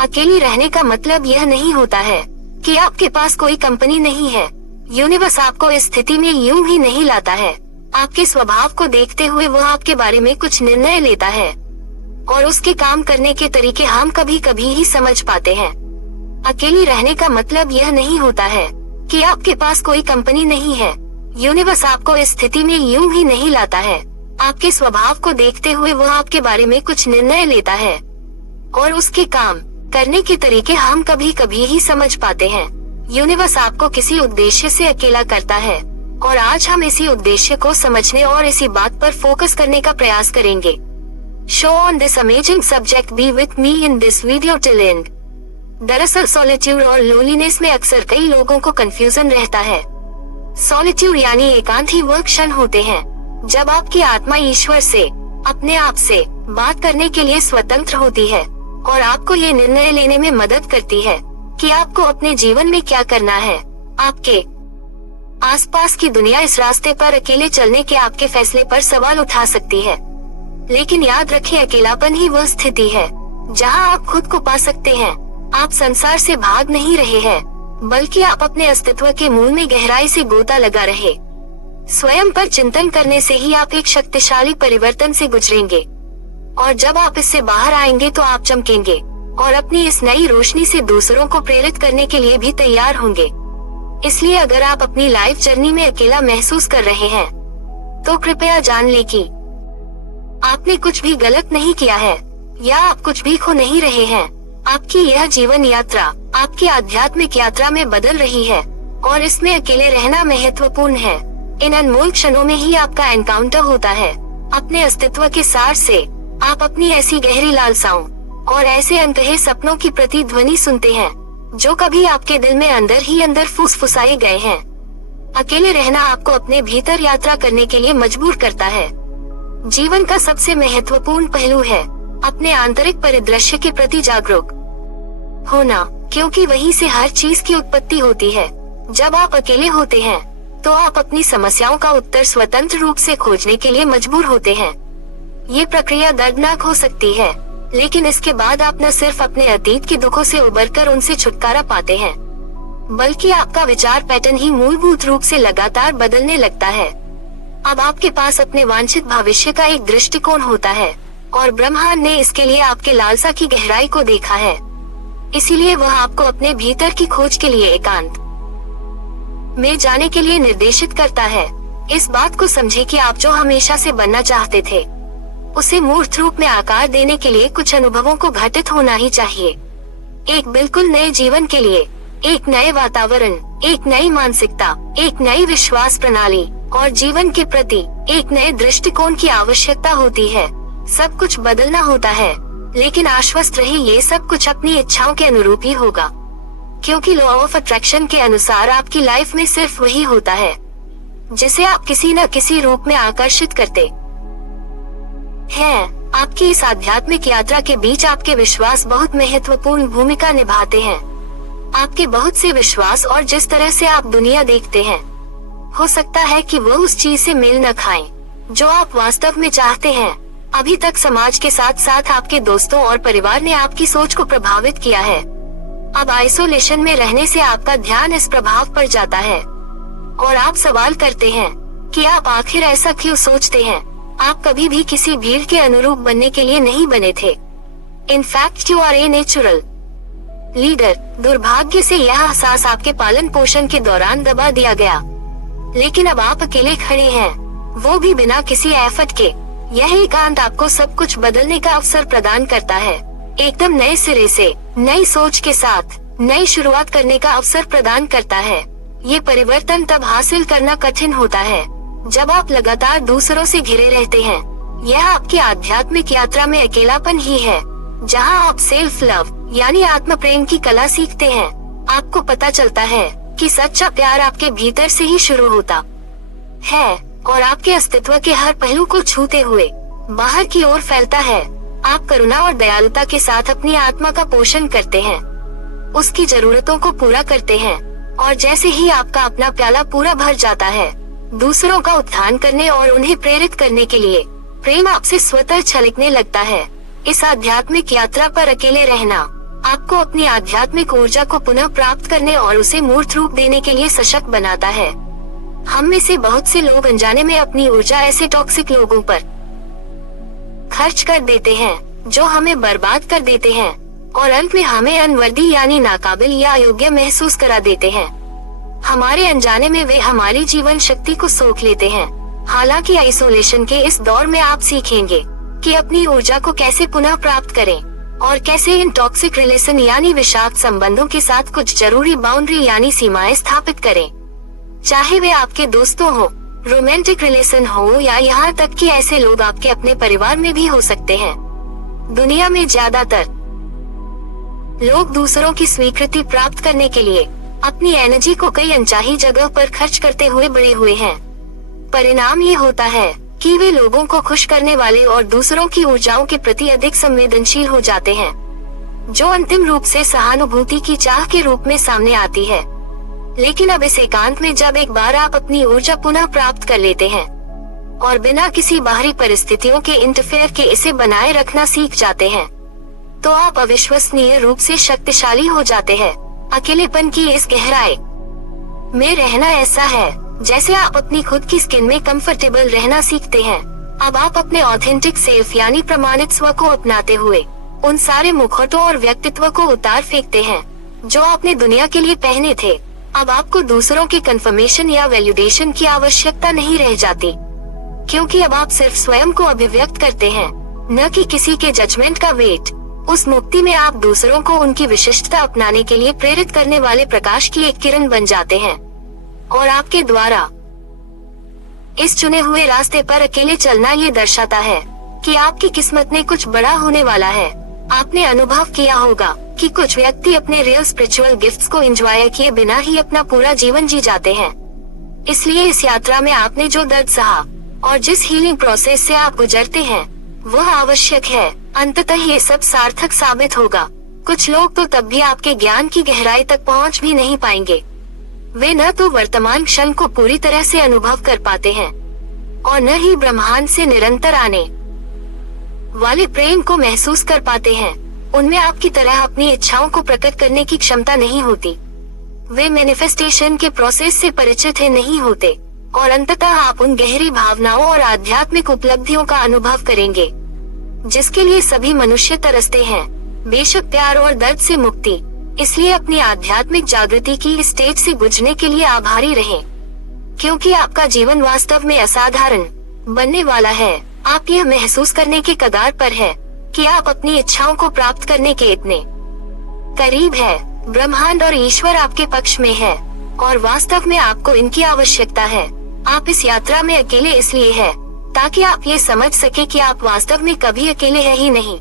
अकेली रहने का मतलब यह नहीं होता है कि आपके पास कोई कंपनी नहीं है। यूनिवर्स आपको इस स्थिति में यूं ही नहीं लाता है। आपके स्वभाव को देखते हुए वह आपके बारे में कुछ निर्णय लेता है और उसके काम करने के तरीके हम कभी कभी ही समझ पाते हैं। अकेली रहने का मतलब यह नहीं होता है कि आपके पास कोई कंपनी नहीं है। यूनिवर्स आपको इस स्थिति में यूं ही नहीं लाता है। आपके स्वभाव को देखते हुए वह आपके बारे में कुछ निर्णय लेता है और उसके काम करने के तरीके हम कभी कभी ही समझ पाते हैं। यूनिवर्स आपको किसी उद्देश्य से अकेला करता है और आज हम इसी उद्देश्य को समझने और इसी बात पर फोकस करने का प्रयास करेंगे। Show on this amazing subject, B with me in this video till and. दरअसल सॉलिट्यूड और लोनलीनेस में अक्सर कई लोगों को कंफ्यूजन रहता है। सॉलिट्यूड यानी एकांत ही वह क्षण होते हैं जब आपकी आत्मा ईश्वर से, अपने आप से बात करने के लिए स्वतंत्र होती है और आपको ये निर्णय लेने में मदद करती है कि आपको अपने जीवन में क्या करना है। आपके आसपास की दुनिया इस रास्ते पर अकेले चलने के आपके फैसले पर सवाल उठा सकती है, लेकिन याद रखें अकेलापन ही वह स्थिति है जहां आप खुद को पा सकते हैं। आप संसार से भाग नहीं रहे हैं, बल्कि आप अपने अस्तित्व के मूल में गहराई से गोता लगा रहे। स्वयं पर चिंतन करने से ही आप एक शक्तिशाली परिवर्तन से गुजरेंगे और जब आप इससे बाहर आएंगे तो आप चमकेंगे और अपनी इस नई रोशनी से दूसरों को प्रेरित करने के लिए भी तैयार होंगे। इसलिए अगर आप अपनी लाइफ जर्नी में अकेला महसूस कर रहे हैं तो कृपया जान लें कि आपने कुछ भी गलत नहीं किया है या आप कुछ भी खो नहीं रहे हैं। आपकी यह जीवन यात्रा आपकी आध्यात्मिक यात्रा में बदल रही है और इसमें अकेले रहना महत्वपूर्ण है। इन अनमोल क्षणों में ही आपका एनकाउंटर होता है अपने अस्तित्व के सार से। आप अपनी ऐसी गहरी लालसाओं और ऐसे अनकहे सपनों की प्रतिध्वनि सुनते हैं जो कभी आपके दिल में अंदर ही अंदर फुसफुसाए गए हैं। अकेले रहना आपको अपने भीतर यात्रा करने के लिए मजबूर करता है। जीवन का सबसे महत्वपूर्ण पहलू है अपने आंतरिक परिदृश्य के प्रति जागरूक होना, क्योंकि वहीं से हर चीज की उत्पत्ति होती है। जब आप अकेले होते हैं तो आप अपनी समस्याओं का उत्तर स्वतंत्र रूप से खोजने के लिए मजबूर होते हैं। ये प्रक्रिया दर्दनाक हो सकती है, लेकिन इसके बाद आप न सिर्फ अपने अतीत के दुखों से उबरकर उनसे छुटकारा पाते हैं, बल्कि आपका विचार पैटर्न ही मूलभूत रूप से लगातार बदलने लगता है। अब आपके पास अपने वांछित भविष्य का एक दृष्टिकोण होता है और ब्रह्मांड ने इसके लिए आपके लालसा की गहराई को देखा है। इसीलिए वह आपको अपने भीतर की खोज के लिए एकांत में जाने के लिए निर्देशित करता है। इस बात को समझे कि आप जो हमेशा से बनना चाहते थे उसे मूर्त रूप में आकार देने के लिए कुछ अनुभवों को घटित होना ही चाहिए। एक बिल्कुल नए जीवन के लिए एक नए वातावरण, एक नई मानसिकता, एक नई विश्वास प्रणाली और जीवन के प्रति एक नए दृष्टिकोण की आवश्यकता होती है। सब कुछ बदलना होता है, लेकिन आश्वस्त रहिए ये सब कुछ अपनी इच्छाओं के अनुरूप ही होगा, क्योंकि लॉ ऑफ अट्रैक्शन के अनुसार आपकी लाइफ में सिर्फ वही होता है जिसे आप किसी न किसी रूप में आकर्षित करते हैं। आपकी इस आध्यात्मिक यात्रा के बीच आपके विश्वास बहुत महत्वपूर्ण भूमिका निभाते हैं। आपके बहुत से विश्वास और जिस तरह से आप दुनिया देखते हैं, हो सकता है कि वो उस चीज से मेल न खाएं जो आप वास्तव में चाहते हैं। अभी तक समाज के साथ साथ आपके दोस्तों और परिवार ने आपकी सोच को प्रभावित किया है। अब आइसोलेशन में रहने से आपका ध्यान इस प्रभाव पर जाता है और आप सवाल करते हैं कि आप आखिर ऐसा क्यों सोचते हैं। आप कभी भी किसी भीड़ के अनुरूप बनने के लिए नहीं बने थे। In fact you are a natural leader. दुर्भाग्य से यह एहसास आपके पालन पोषण के दौरान दबा दिया गया, लेकिन अब आप अकेले खड़े हैं, वो भी बिना किसी एफर्ट के। यह एकांत आपको सब कुछ बदलने का अवसर प्रदान करता है। एकदम नए सिरे से, नई सोच के साथ नई शुरुआत करने का अवसर प्रदान करता है। ये परिवर्तन तब हासिल करना कठिन होता है जब आप लगातार दूसरों से घिरे रहते हैं। यह आपकी आध्यात्मिक यात्रा में अकेलापन ही है जहां आप सेल्फ लव यानी आत्म प्रेम की कला सीखते हैं। आपको पता चलता है कि सच्चा प्यार आपके भीतर से ही शुरू होता है और आपके अस्तित्व के हर पहलू को छूते हुए बाहर की ओर फैलता है। आप करुणा और दयालुता के साथ अपनी आत्मा का पोषण करते हैं, उसकी जरूरतों को पूरा करते हैं और जैसे ही आपका अपना प्याला पूरा भर जाता है, दूसरों का उत्थान करने और उन्हें प्रेरित करने के लिए प्रेम आपसे स्वतः छलकने लगता है। इस आध्यात्मिक यात्रा पर अकेले रहना आपको अपनी आध्यात्मिक ऊर्जा को पुनः प्राप्त करने और उसे मूर्त रूप देने के लिए सशक्त बनाता है। हम में से बहुत से लोग अनजाने में अपनी ऊर्जा ऐसे टॉक्सिक लोगों पर खर्च कर देते हैं जो हमें बर्बाद कर देते हैं और अंत में हमें अनवर्दी यानी नाकाबिल या अयोग्य महसूस करा देते हैं। हमारे अनजाने में वे हमारी जीवन शक्ति को सोख लेते हैं। हालांकि आइसोलेशन के इस दौर में आप सीखेंगे कि अपनी ऊर्जा को कैसे पुनः प्राप्त करें और कैसे इन टॉक्सिक रिलेशन यानी विषाक्त संबंधों के साथ कुछ जरूरी बाउंड्री यानी सीमाएं स्थापित करें। चाहे वे आपके दोस्तों हो, रोमांटिक रिलेशन हो या यहाँ तक कि ऐसे लोग आपके अपने परिवार में भी हो सकते हैं। दुनिया में ज्यादातर लोग दूसरों की स्वीकृति प्राप्त करने के लिए अपनी एनर्जी को कई अनचाही जगह पर खर्च करते हुए बड़े हुए हैं। परिणाम ये होता है कि वे लोगों को खुश करने वाले और दूसरों की ऊर्जाओं के प्रति अधिक संवेदनशील हो जाते हैं, जो अंतिम रूप से सहानुभूति की चाह के रूप में सामने आती है। लेकिन अब इस एकांत में जब एक बार आप अपनी ऊर्जा पुनः प्राप्त कर लेते हैं और बिना किसी बाहरी परिस्थितियों के इंटरफेयर के इसे बनाए रखना सीख जाते हैं, तो आप अविश्वसनीय रूप से शक्तिशाली हो जाते हैं। अकेलेपन की इस गहराई में रहना ऐसा है जैसे आप अपनी खुद की स्किन में कंफर्टेबल रहना सीखते हैं। अब आप अपने ऑथेंटिक सेल्फ यानी प्रमाणित स्व को अपनाते हुए उन सारे मुखौटों और व्यक्तित्व को उतार फेंकते हैं जो आपने दुनिया के लिए पहने थे। अब आपको दूसरों के कंफर्मेशन या वैलिडेशन की आवश्यकता नहीं रह जाती, क्योंकि अब आप सिर्फ स्वयं को अभिव्यक्त करते हैं, न कि किसी के जजमेंट का वेट। उस मुक्ति में आप दूसरों को उनकी विशिष्टता अपनाने के लिए प्रेरित करने वाले प्रकाश की एक किरण बन जाते हैं और आपके द्वारा इस चुने हुए रास्ते पर अकेले चलना ये दर्शाता है कि आपकी किस्मत में कुछ बड़ा होने वाला है। आपने अनुभव किया होगा कि कुछ व्यक्ति अपने रियल स्पिरिचुअल गिफ्ट्स को एंजॉय किए बिना ही अपना पूरा जीवन जी जाते हैं। इसलिए इस यात्रा में आपने जो दर्द सहा और जिस हीलिंग प्रोसेस से आप गुजरते हैं वह आवश्यक है। अंततः ये सब सार्थक साबित होगा। कुछ लोग तो तब भी आपके ज्ञान की गहराई तक पहुंच भी नहीं पाएंगे। वे न तो वर्तमान क्षण को पूरी तरह से अनुभव कर पाते हैं और न ही ब्रह्मांड से निरंतर आने वाले प्रेम को महसूस कर पाते हैं। उनमें आपकी तरह अपनी इच्छाओं को प्रकट करने की क्षमता नहीं होती। वे मैनिफेस्टेशन के प्रोसेस से परिचित नहीं होते और अंततः आप उन गहरी भावनाओं और आध्यात्मिक उपलब्धियों का अनुभव करेंगे जिसके लिए सभी मनुष्य तरसते हैं, बेशक प्यार और दर्द से मुक्ति। इसलिए अपनी आध्यात्मिक जागृति की इस स्टेज से गुजरने के लिए आभारी रहें, क्योंकि आपका जीवन वास्तव में असाधारण बनने वाला है। आप यह महसूस करने के कगार पर है कि आप अपनी इच्छाओं को प्राप्त करने के इतने करीब है। ब्रह्मांड और ईश्वर आपके पक्ष में है और वास्तव में आपको इनकी आवश्यकता है। आप इस यात्रा में अकेले इसलिए है ताकि आप ये समझ सके कि आप वास्तव में कभी अकेले हैं ही नहीं।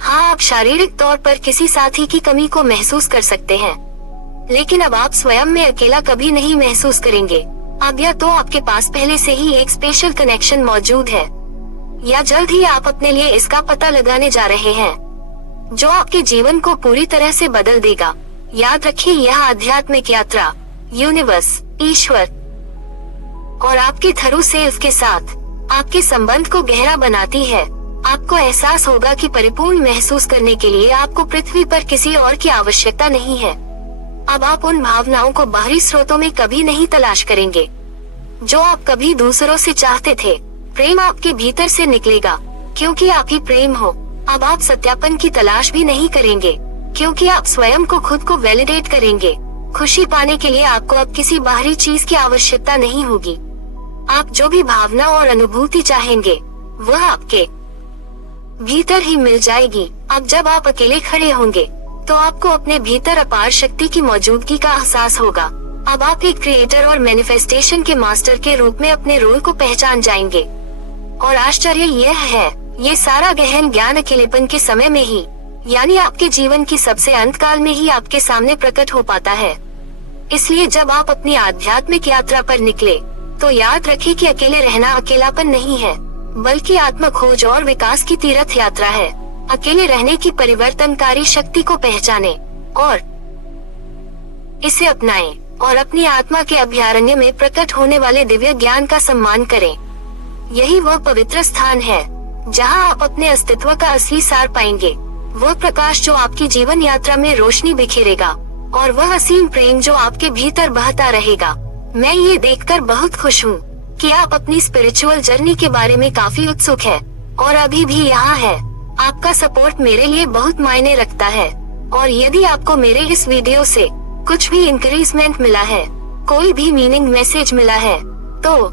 हाँ, आप शारीरिक तौर पर किसी साथी की कमी को महसूस कर सकते हैं, लेकिन अब आप स्वयं में अकेला कभी नहीं महसूस करेंगे। अब या तो आपके पास पहले से ही एक स्पेशल कनेक्शन मौजूद है या जल्द ही आप अपने लिए इसका पता लगाने जा रहे हैं, जो आपके जीवन को पूरी तरह से बदल देगा। याद रखिए, यह आध्यात्मिक यात्रा यूनिवर्स, ईश्वर और आपके थरू सेल्फ के साथ आपके संबंध को गहरा बनाती है। आपको एहसास होगा कि परिपूर्ण महसूस करने के लिए आपको पृथ्वी पर किसी और की आवश्यकता नहीं है। अब आप उन भावनाओं को बाहरी स्रोतों में कभी नहीं तलाश करेंगे जो आप कभी दूसरों से चाहते थे। प्रेम आपके भीतर से निकलेगा क्योंकि आप ही प्रेम हो। अब आप सत्यापन की तलाश भी नहीं करेंगे क्योंकि आप स्वयं को खुद को वैलिडेट करेंगे। खुशी पाने के लिए आपको अब किसी बाहरी चीज की आवश्यकता नहीं होगी। आप जो भी भावना और अनुभूति चाहेंगे वह आपके भीतर ही मिल जाएगी। अब जब आप अकेले खड़े होंगे तो आपको अपने भीतर अपार शक्ति की मौजूदगी का एहसास होगा। अब आप एक क्रिएटर और मैनिफेस्टेशन के मास्टर के रूप में अपने रोल को पहचान जाएंगे। और आश्चर्य यह है, ये सारा गहन ज्ञान अकेलेपन के समय में ही, यानी आपके जीवन की सबसे अंत काल में ही आपके सामने प्रकट हो पाता है। इसलिए जब आप अपनी आध्यात्मिक यात्रा पर निकले तो याद रखें कि अकेले रहना अकेलापन नहीं है, बल्कि आत्म खोज और विकास की तीर्थ यात्रा है। अकेले रहने की परिवर्तनकारी शक्ति को पहचानें और इसे अपनाएं और अपनी आत्मा के अभयारण्य में प्रकट होने वाले दिव्य ज्ञान का सम्मान करें। यही वह पवित्र स्थान है जहां आप अपने अस्तित्व का असली सार पाएंगे। वह प्रकाश जो आपकी जीवन यात्रा में रोशनी बिखेरेगा, और वह असीम प्रेम जो आपके भीतर बहता रहेगा। मैं ये देखकर बहुत खुश हूँ कि आप अपनी स्पिरिचुअल जर्नी के बारे में काफी उत्सुक है और अभी भी यहाँ है। आपका सपोर्ट मेरे लिए बहुत मायने रखता है, और यदि आपको मेरे इस वीडियो से कुछ भी इंकरेजमेंट मिला है, कोई भी मीनिंग मैसेज मिला है, तो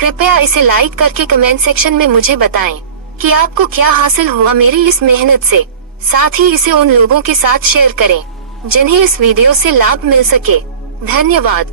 कृपया इसे लाइक करके कमेंट सेक्शन में मुझे बताएं कि आपको क्या हासिल हुआ मेरी इस मेहनत से। साथ ही इसे उन लोगों के साथ शेयर करें जिन्हें इस वीडियो से लाभ मिल सके। धन्यवाद।